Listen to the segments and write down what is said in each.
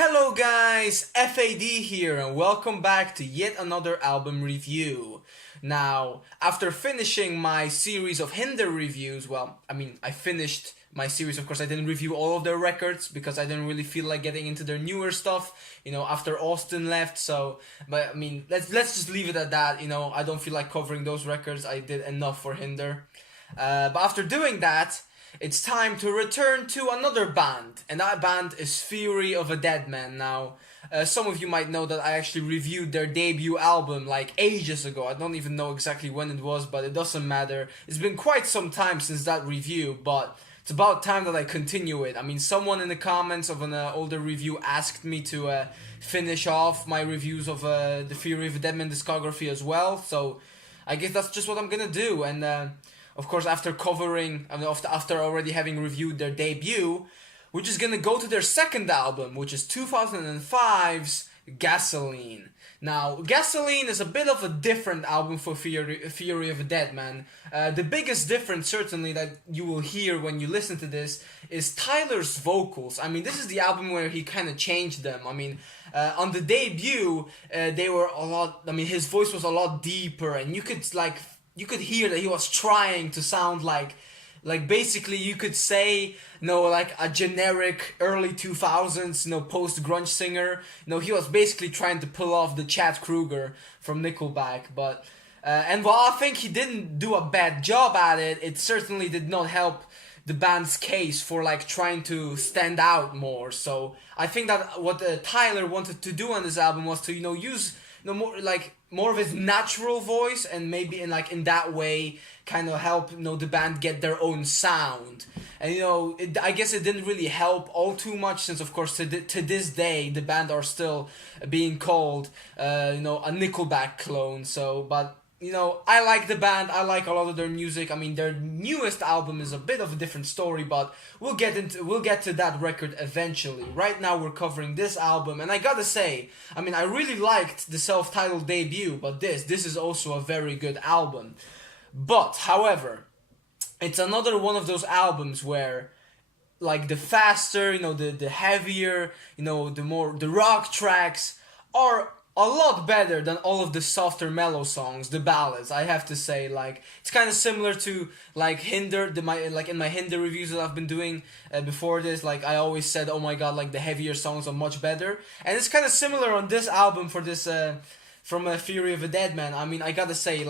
Hello guys, F.a.d here and welcome back to yet another album review. Now, after finishing my series of Hinder reviews, I finished my series, of course I didn't review all of their records because I didn't really feel like getting into their newer stuff, after Austin left, let's just leave it at that, I don't feel like covering those records, I did enough for Hinder. But after doing that, it's time to return to another band, and that band is Fury of a Deadman. Now, some of you might know that I actually reviewed their debut album like ages ago. I don't even know exactly when it was, but it doesn't matter. It's been quite some time since that review, but it's about time that I continue it. I mean, someone in the comments of an older review asked me to finish off my reviews of the Fury of a Deadman discography as well, so I guess that's just what I'm gonna do, and of course, after already having reviewed their debut, we're just gonna go to their second album, which is 2005's Gasoline. Now, Gasoline is a bit of a different album for Fury of a Deadman. The biggest difference, certainly, that you will hear when you listen to this is Tyler's vocals. I mean, this is the album where he kind of changed them. I mean, on the debut, they were a lot. I mean, his voice was a lot deeper, and you could hear that he was trying to sound like basically you could say, like a generic early 2000s, post-grunge singer. He was basically trying to pull off the Chad Kroeger from Nickelback, but, and while I think he didn't do a bad job at it, it certainly did not help the band's case for trying to stand out more. So I think that what Tyler wanted to do on this album was to, use more of his natural voice, and maybe in that way kind of help the band get their own sound. And I guess it didn't really help all too much, since of course to this day the band are still being called a Nickelback clone. So but I like the band, I like a lot of their music. I mean, their newest album is a bit of a different story, but we'll get to that record eventually. Right now we're covering this album, and I gotta say, I mean, I really liked the self-titled debut, but this is also a very good album. But, however, it's another one of those albums where the faster, the heavier, the rock tracks are a lot better than all of the softer mellow songs, the ballads, I have to say. It's kind of similar to Hinder, in my Hinder reviews that I've been doing before this. I always said, oh my god, the heavier songs are much better, and it's kind of similar on this album for this from Fury of a Deadman. I mean, I gotta say,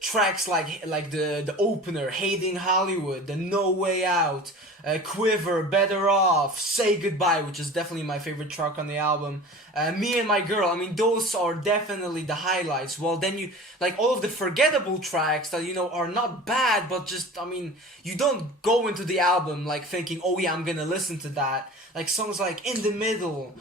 tracks like the opener, Hating Hollywood, the No Way Out, Quiver, Better Off, Say Goodbye, which is definitely my favorite track on the album, Me and My Girl. I mean, those are definitely the highlights. Well, then you all of the forgettable tracks that are not bad, but just, I mean, you don't go into the album thinking, oh yeah, I'm gonna listen to that. Songs like In the Middle,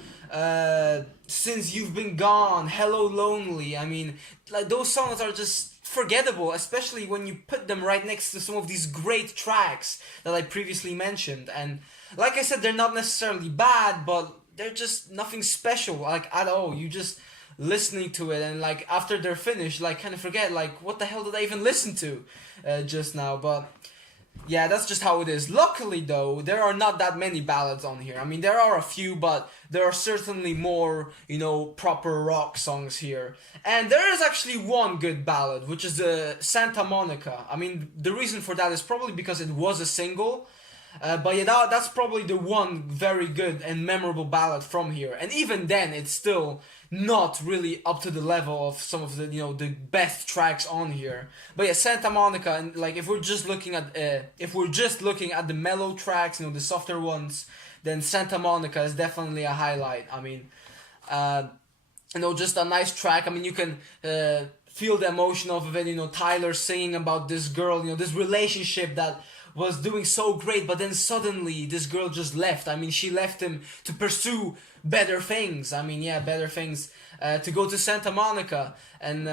Since You've Been Gone, Hello Lonely. I mean, those songs are just forgettable, especially when you put them right next to some of these great tracks that I previously mentioned. And like I said, they're not necessarily bad, but they're just nothing special at all. You just listening to it, and after they're finished, kind of forget what the hell did I even listen to just now. But yeah, that's just how it is. Luckily, though, there are not that many ballads on here. I mean, there are a few, but there are certainly more, proper rock songs here. And there is actually one good ballad, which is the Santa Monica. I mean, the reason for that is probably because it was a single. But yeah, that's probably the one very good and memorable ballad from here. And even then, it's still not really up to the level of some of the the best tracks on here. But yeah, Santa Monica, and if we're just looking at the mellow tracks, the softer ones, then Santa Monica is definitely a highlight. I mean, just a nice track. I mean, you can feel the emotion of it. Tyler singing about this girl, this relationship that was doing so great, but then suddenly this girl just left. I mean, she left him to pursue better things. I mean, yeah, better things, to go to Santa Monica. And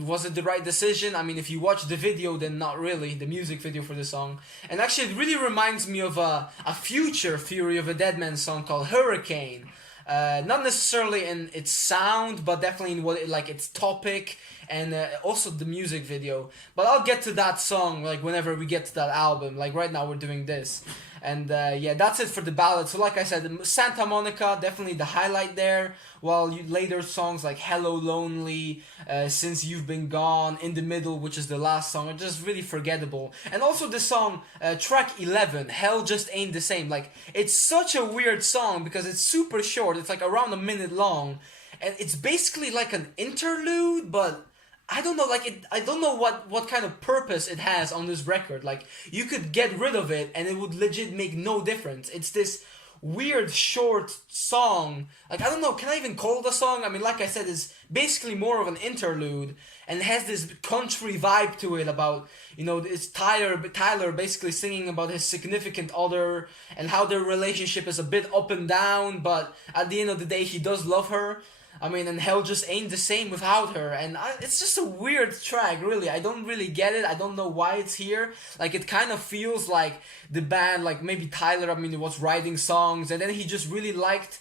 was it the right decision? I mean, if you watch the video, then not really, the music video for the song. And actually, it really reminds me of a future Fury of a Deadman song called Hurricane. Not necessarily in its sound, but definitely in what its topic, and also the music video. But I'll get to that song whenever we get to that album. Right now we're doing this. And yeah, that's it for the ballad. So like I said, Santa Monica, definitely the highlight there. While later songs like Hello Lonely, Since You've Been Gone, In the Middle, which is the last song, are just really forgettable. And also the song, track 11, Hell Just Ain't the Same. Like, it's such a weird song because it's super short. It's like around a minute long. And it's basically like an interlude, but I don't know, like I don't know what kind of purpose it has on this record. Like, you could get rid of it and it would legit make no difference. It's this weird short song. Like, I don't know, can I even call it a song? I mean, like I said, it's basically more of an interlude and it has this country vibe to it about, it's Tyler basically singing about his significant other and how their relationship is a bit up and down, but at the end of the day, he does love her. I mean, and Hell Just Ain't the Same without her. And it's just a weird track, really. I don't really get it. I don't know why it's here. Like, it kind of feels like the band, like maybe Tyler, I mean, was writing songs. And then he just really liked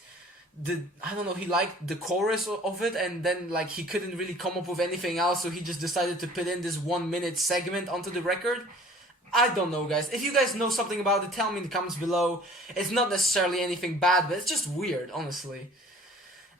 he liked the chorus of it. And then, like, he couldn't really come up with anything else. So he just decided to put in this 1 minute segment onto the record. I don't know, guys. If you guys know something about it, tell me in the comments below. It's not necessarily anything bad, but it's just weird, honestly.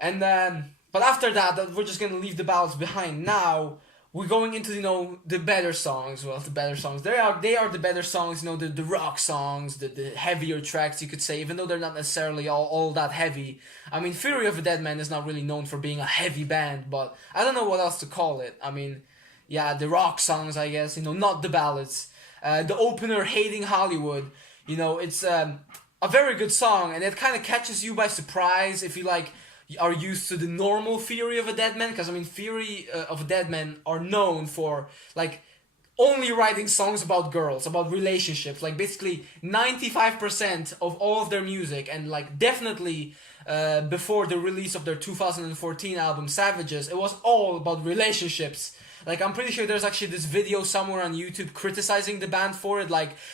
And then, but after that, we're just gonna leave the ballads behind. Now we're going into the better songs. Well, the better songs. They are the better songs. The rock songs, the heavier tracks, you could say. Even though they're not necessarily all that heavy. I mean, Fury of a Deadman is not really known for being a heavy band, but I don't know what else to call it. I mean, yeah, the rock songs, I guess. Not the ballads. The opener, Hating Hollywood. It's a very good song, and it kind of catches you by surprise if you are used to the normal Fury of a Deadman, because I mean, Fury of a Deadman are known for only writing songs about girls, about relationships. Like, basically 95% of all of their music, and definitely before the release of their 2014 album Savages, it was all about relationships. I'm pretty sure there's actually this video somewhere on YouTube criticizing the band for it,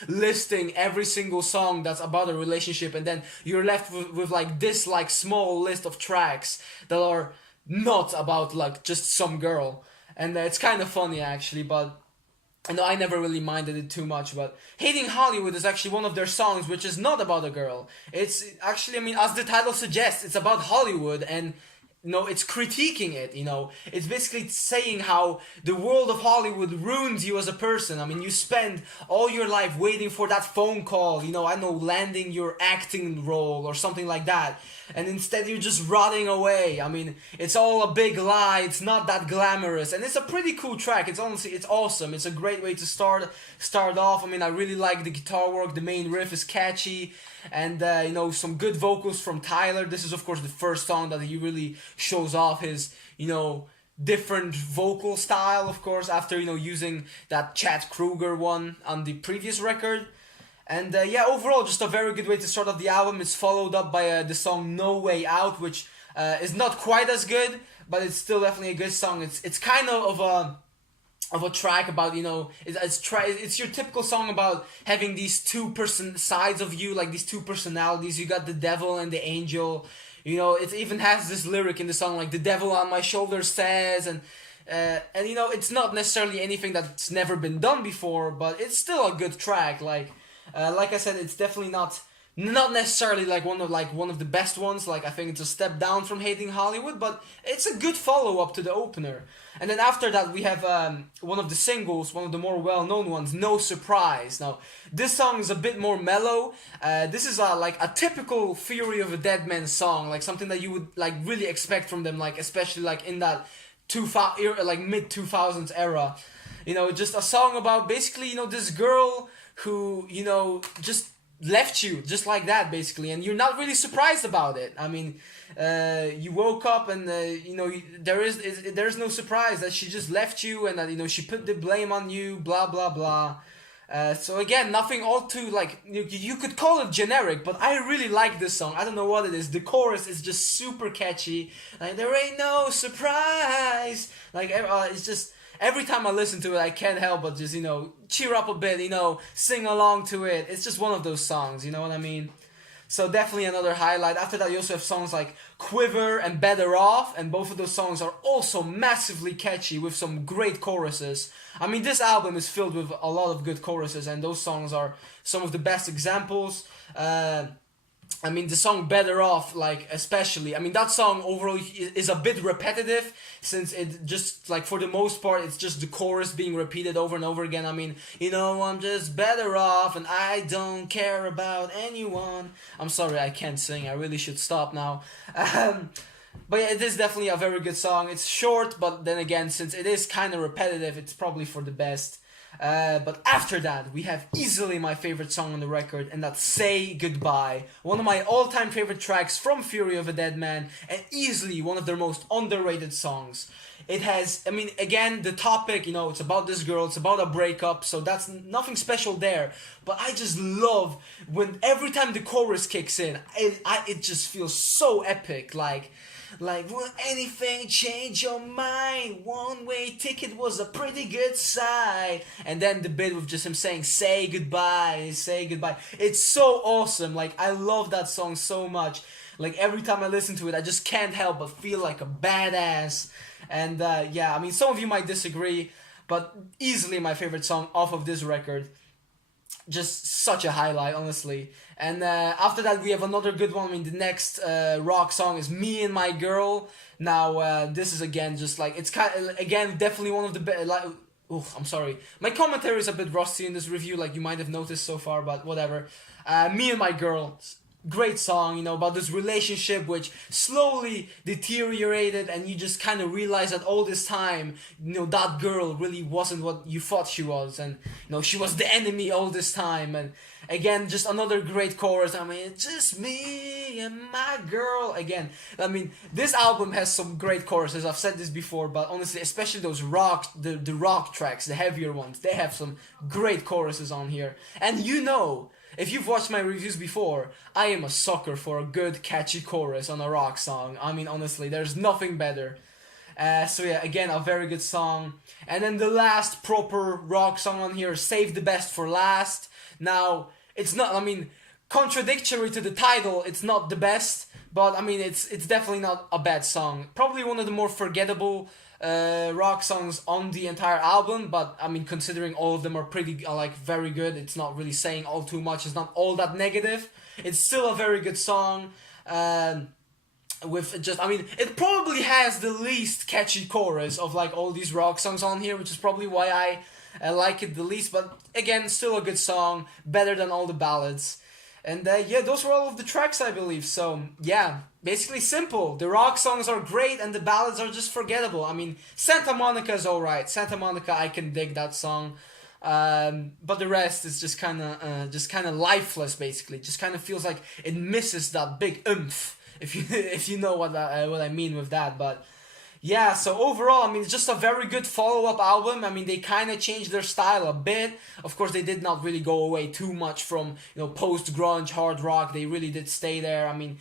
listing every single song that's about a relationship, and then you're left with this small list of tracks that are not about just some girl. And it's kind of funny, actually, but I never really minded it too much. But Hating Hollywood is actually one of their songs which is not about a girl. It's actually, I mean, as the title suggests, it's about Hollywood, and it's critiquing it, It's basically saying how the world of Hollywood ruins you as a person. I mean, you spend all your life waiting for that phone call, landing your acting role or something like that. And instead you're just rotting away. I mean, it's all a big lie. It's not that glamorous. And it's a pretty cool track. It's awesome. It's a great way to start off. I mean, I really like the guitar work. The main riff is catchy. And, some good vocals from Tyler. This is, of course, the first song that he really shows off his, different vocal style, of course, after, using that Chad Kroeger one on the previous record. And, yeah, overall, just a very good way to start off the album. It's followed up by the song No Way Out, which is not quite as good, but it's still definitely a good song. It's kind of a track about, it's your typical song about having these two sides of you, these two personalities. You got the devil and the angel. It even has this lyric in the song, the devil on my shoulder says, and it's not necessarily anything that's never been done before, but it's still a good track. Like I said, it's definitely not necessarily one of the best ones. I think it's a step down from Hating Hollywood, but it's a good follow-up to the opener. And then after that we have one of the singles, one of the more well-known ones, No Surprise. Now, this song is a bit more mellow. This is a typical Fury of a Deadman song, something that you would really expect from them, especially in that mid-2000s era. Just a song about basically, this girl who, just left you just like that, basically, and you're not really surprised about it. I mean, you woke up and there's no surprise that she just left you and that she put the blame on you, blah blah blah. So again, nothing all too you could call it generic, but I really like this song. I don't know what it is. The chorus is just super catchy. There ain't no surprise. It's just. Every time I listen to it, I can't help but just, cheer up a bit, sing along to it. It's just one of those songs, you know what I mean? So definitely another highlight. After that, you also have songs like Quiver and Better Off, and both of those songs are also massively catchy with some great choruses. I mean, this album is filled with a lot of good choruses, and those songs are some of the best examples. I mean, the song Better Off, like, especially, I mean, that song overall is a bit repetitive, since it just, like, for the most part, it's just the chorus being repeated over and over again. I mean, I'm just better off, and I don't care about anyone. I'm sorry, I can't sing, I really should stop now. But yeah, it is definitely a very good song. It's short, but then again, since it is kind of repetitive, it's probably for the best. But after that, we have easily my favorite song on the record, and that's Say Goodbye. One of my all-time favorite tracks from Fury of a Deadman, and easily one of their most underrated songs. It has, I mean, again, the topic, it's about this girl, it's about a breakup, so that's nothing special there. But I just love when every time the chorus kicks in, it just feels so epic, like, will anything change your mind? One-way ticket was a pretty good sight. And then the bit with just him saying, say goodbye, say goodbye. It's so awesome. Like, I love that song so much. Like, every time I listen to it, I just can't help but feel like a badass. And, yeah, I mean, some of you might disagree, but easily my favorite song off of this record. Just such a highlight, honestly. And after that, we have another good one. I mean, the next rock song is Me and My Girl. Now, this is again just like, it's kind of, again, definitely one of the best. Like, I'm sorry. My commentary is a bit rusty in this review, like you might have noticed so far, but whatever. Me and My Girl. Great song, about this relationship which slowly deteriorated, and you just kind of realize that all this time, that girl really wasn't what you thought she was, and she was the enemy all this time. And again, just another great chorus. I mean, it's just me and my girl. Again, I mean, this album has some great choruses. I've said this before, but honestly, especially those the rock tracks, the heavier ones, they have some great choruses on here. And if you've watched my reviews before, I am a sucker for a good catchy chorus on a rock song. I mean, honestly, there's nothing better. So yeah, again, a very good song. And then the last proper rock song on here, Save the Best for Last. Now, it's not, I mean, contradictory to the title, it's not the best, but I mean, it's definitely not a bad song. Probably one of the more forgettable rock songs on the entire album, but I mean, considering all of them are pretty very good, it's not really saying all too much, it's not all that negative. It's still a very good song, with just, I mean, it probably has the least catchy chorus of all these rock songs on here, which is probably why I like it the least. But again, still a good song, better than all the ballads. And yeah, those were all of the tracks, I believe. So yeah, basically simple. The rock songs are great and the ballads are just forgettable. I mean, Santa Monica is alright. Santa Monica, I can dig that song. But the rest is just kind of lifeless, basically. Just kind of feels like it misses that big oomph, if you know what I mean with that. But yeah, so overall, I mean, it's just a very good follow-up album. I mean, they kind of changed their style a bit. Of course, they did not really go away too much from, post-grunge, hard rock. They really did stay there. I mean,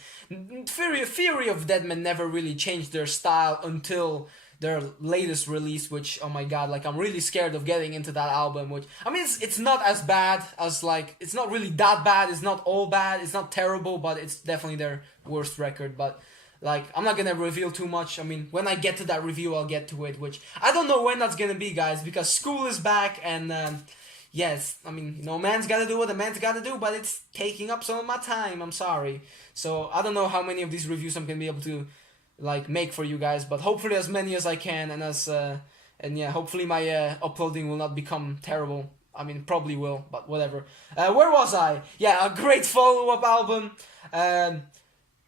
Fury of Deadman never really changed their style until their latest release, which, oh my god, I'm really scared of getting into that album, which, I mean, it's not as bad as, it's not really that bad, it's not all bad, it's not terrible, but it's definitely their worst record. But I'm not gonna reveal too much. I mean, when I get to that review, I'll get to it, which I don't know when that's gonna be, guys, because school is back, and yes, I mean, man's gotta do what a man's gotta do, but it's taking up some of my time, I'm sorry. So I don't know how many of these reviews I'm gonna be able to make for you guys, but hopefully as many as I can, and yeah, hopefully my uploading will not become terrible. I mean, probably will, but whatever. Where was I? Yeah, a great follow-up album.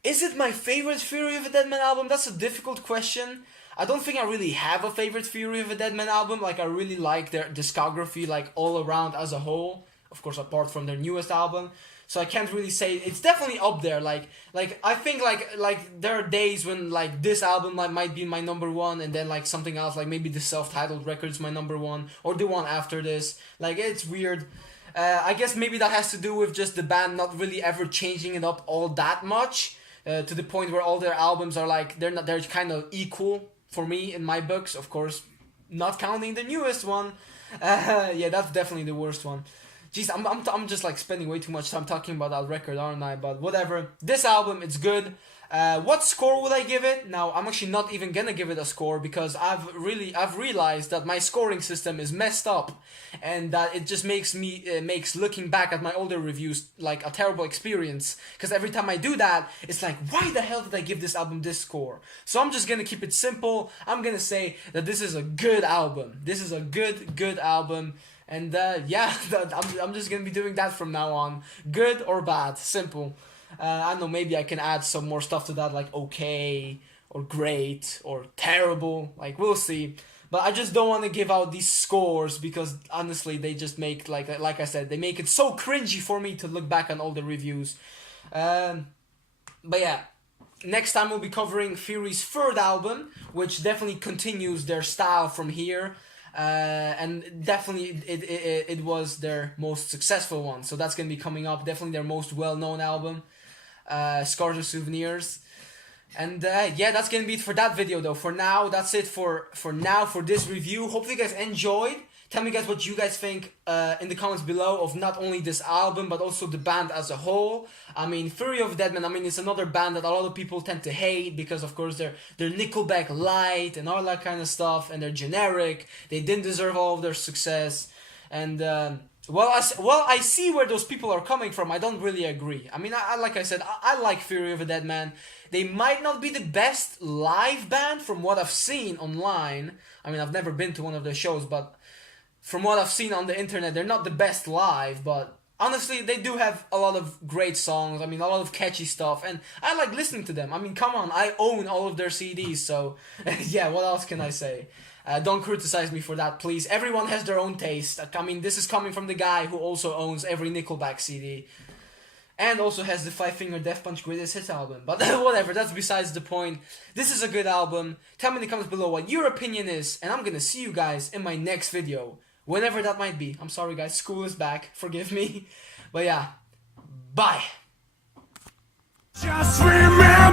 Is it my favorite Fury of a Deadman album? That's a difficult question. I don't think I really have a favorite Fury of a Deadman album. I really like their discography, all around as a whole. Of course, apart from their newest album. So I can't really say, it's definitely up there. I think there are days when this album might be my number one, and then something else, maybe the self-titled record's my number one, or the one after this. It's weird. I guess maybe that has to do with just the band not really ever changing it up all that much, to the point where all their albums are they're kind of equal for me in my books. Of course, not counting the newest one. Yeah, that's definitely the worst one. Jeez, I'm just like spending way too much time talking about that record, aren't I? But whatever. This album, it's good. What score will I give it? Now, I'm actually not even gonna give it a score because I've realized that my scoring system is messed up, and that it just makes looking back at my older reviews like a terrible experience. Because every time I do that, it's like, why the hell did I give this album this score? So I'm just gonna keep it simple. I'm gonna say that this is a good album. This is a good album. And yeah, I'm just gonna be doing that from now on. Good or bad, simple. I don't know, maybe I can add some more stuff to that, like okay, or great, or terrible, like we'll see. But I just don't want to give out these scores because honestly they just make, like I said, they make it so cringy for me to look back on all the reviews. But yeah, next time we'll be covering Fury's third album, which definitely continues their style from here. And definitely it was their most successful one, so that's gonna be coming up. Definitely their most well-known album, Scars and Souvenirs. And yeah, that's gonna be it for that video though. For now, that's it for this review. Hopefully you guys enjoyed. Tell me guys what you guys think in the comments below of not only this album but also the band as a whole. I mean, Fury of Deadman, I mean, it's another band that a lot of people tend to hate because of course they're Nickelback light and all that kind of stuff, and they're generic. They didn't deserve all of their success. And well, I see where those people are coming from. I don't really agree. I mean, like I said, I like Fury of a Deadman. They might not be the best live band from what I've seen online. I mean, I've never been to one of their shows, but from what I've seen on the internet, they're not the best live, but honestly, they do have a lot of great songs. I mean, a lot of catchy stuff, and I like listening to them. I mean, come on, I own all of their CDs, so yeah, what else can I say? Don't criticize me for that, please. Everyone has their own taste. I mean, this is coming from the guy who also owns every Nickelback CD, and also has the Five Finger Death Punch Greatest Hits album. But whatever, that's besides the point. This is a good album. Tell me in the comments below what your opinion is, and I'm gonna see you guys in my next video. Whenever that might be. I'm sorry guys, school is back, forgive me. But yeah, bye. Just remember